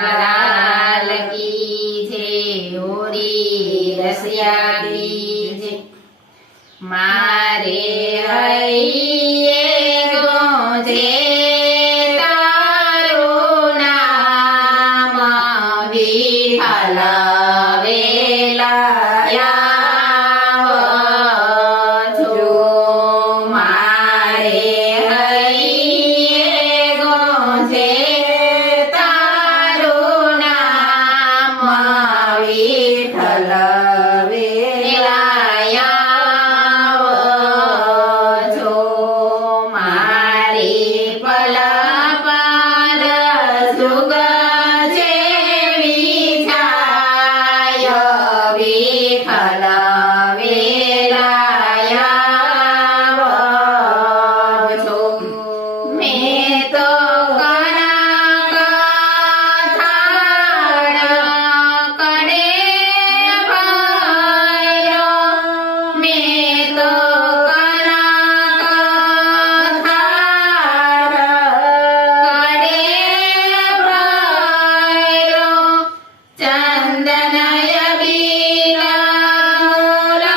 लाल की जय होरी रसिया की जय। मारे हइये गोजे तारो नाम विठ्ठल वेलाया છો। મારે હૈયે ગોંજે તારું નામ વિઠ્ઠલ વેલાયા છો। મારી પલપલ જુગ જેવી છાય વિઠ્ઠલ વેલાયા છો। મેં તો કનક થાળ કડે ભર્યો। મેં તો કનક થાળ કડે ભર્યો। ચંદનય બીલ ગુલાલથી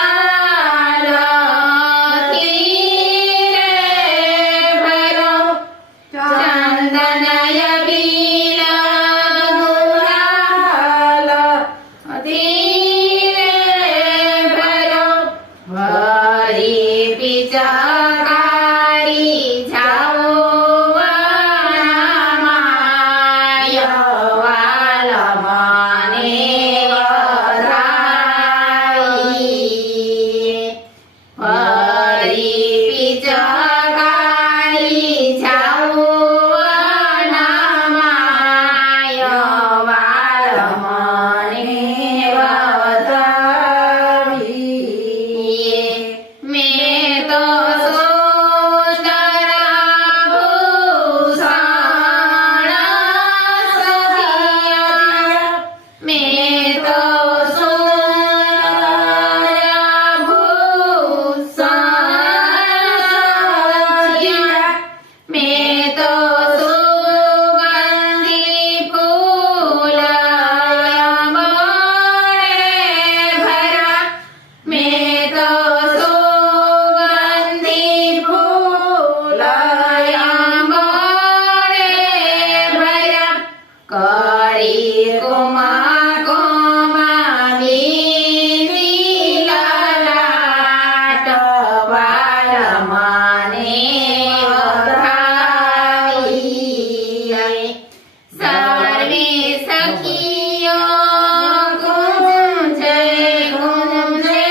રે ભર્યો। ચંદનય બીલ ગુલાલથી રે ભર્યો। વળી પિચકારી જાઓ વનામાય વાલ મને વધાઈ। વળી પિચકારી જાઓ વનામાય વાલ મને વધાઈ। મેં તો સોસ્તરા ભૂષણ સજ્યા। મેં તો સોસ્તરા ભૂષણ સજ્યા। મેં તો સુગંધી ફૂલ અંબરે ભર્યા। મેં તો સુગંધી ફૂલ અંબરે ભર્યા। કરી કુમા કુમા બિંદી લલાટ વાલ મને વધાઈ। સર્વે સખીઓ ગુંજે ગુંજે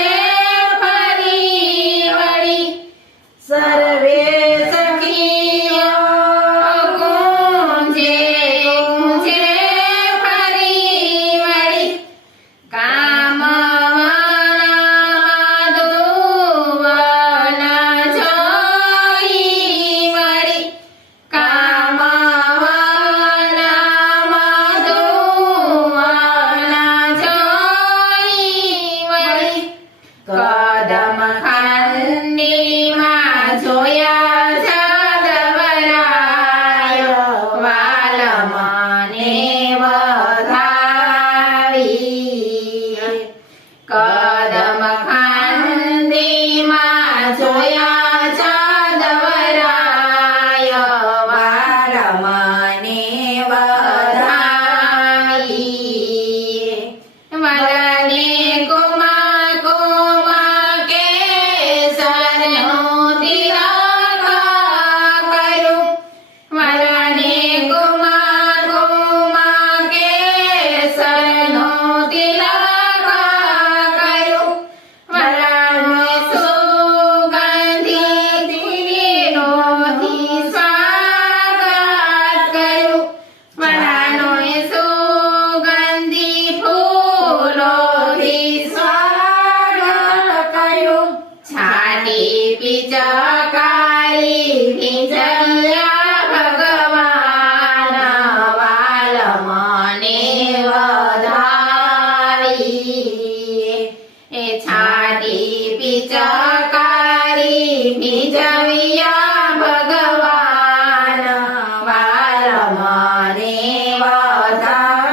ફરી વળી। સર્વે સખીઓ ગુંજે ગુંજે ફરી વળી। કામવનમાં ધુવન જોઈ વળી। કામવનમાં ધુવન જોઈ વળી। કદમ ખાંડીમાં જોયા જાદવરાયો વાલ મને વધાવી। કદમ ખાંડીમાં જોયા જાદવરાયો વાલ મને વધાવી। વલને કુમા કુમા કેસરનો તિલક કર્યું। વલને કુમા કુમા કેસરનો તિલક કર્યું। વલને સુગંધી તીરોથી સ્વાગત કર્યું। વલને સુગંધી ફૂલોથી સ્વાગત કર્યું। છાટી પિચકારી ભીંજયા ભગવાન વાલ મને વધાવી। એ છાટી પિચકારી ભીંજયા ભગવાન વાલ મને વધાવી।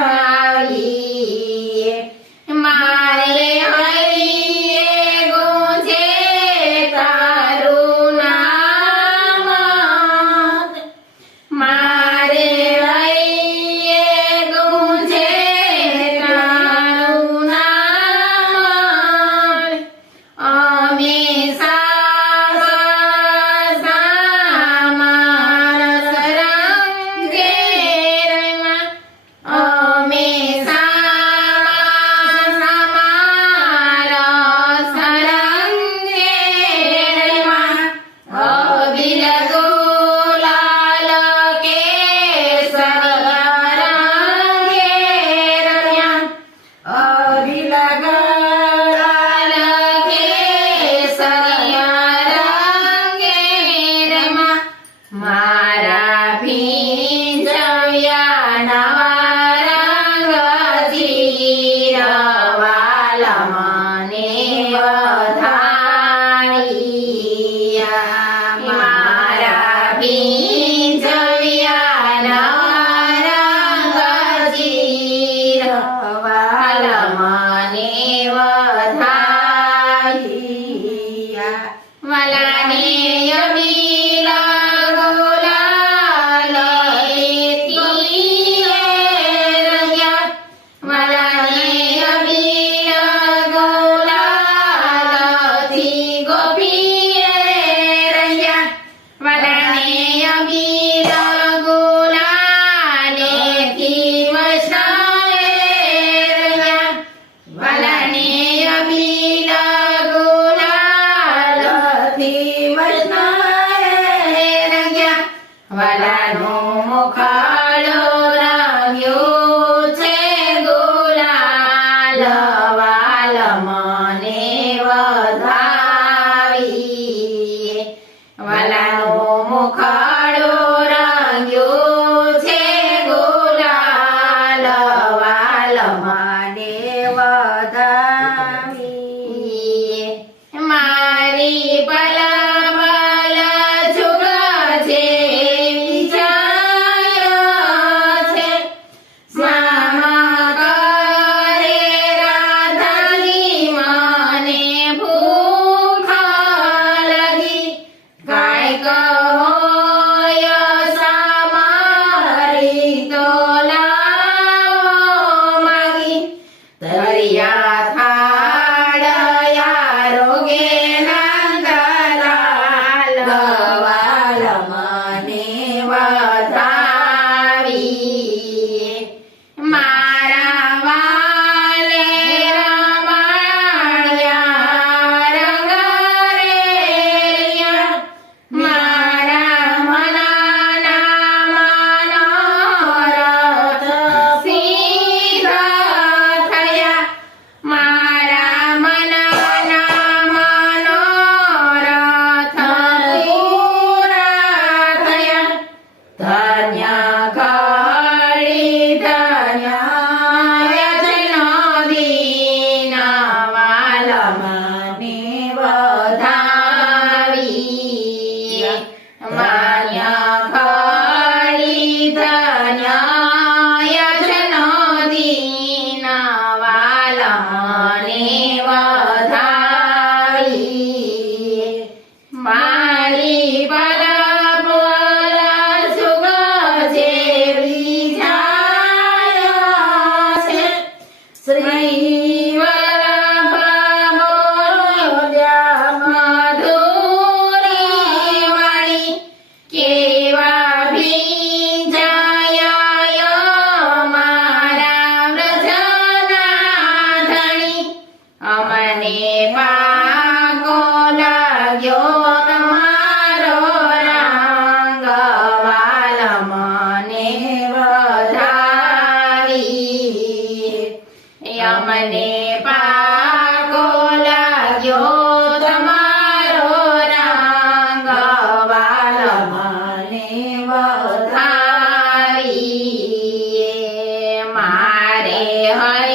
શ્રી વલ્લભ બોલ્યા મધુરી વાણી કેવા ભીંજાય મારા વ્રજના ધણી અમને પાકો લાગ્યો તમારો રંગ વાલ મને વધારી અમને પાકો લાગ્યો તમારો રંગ વાલ મને વધારી મારે હૈ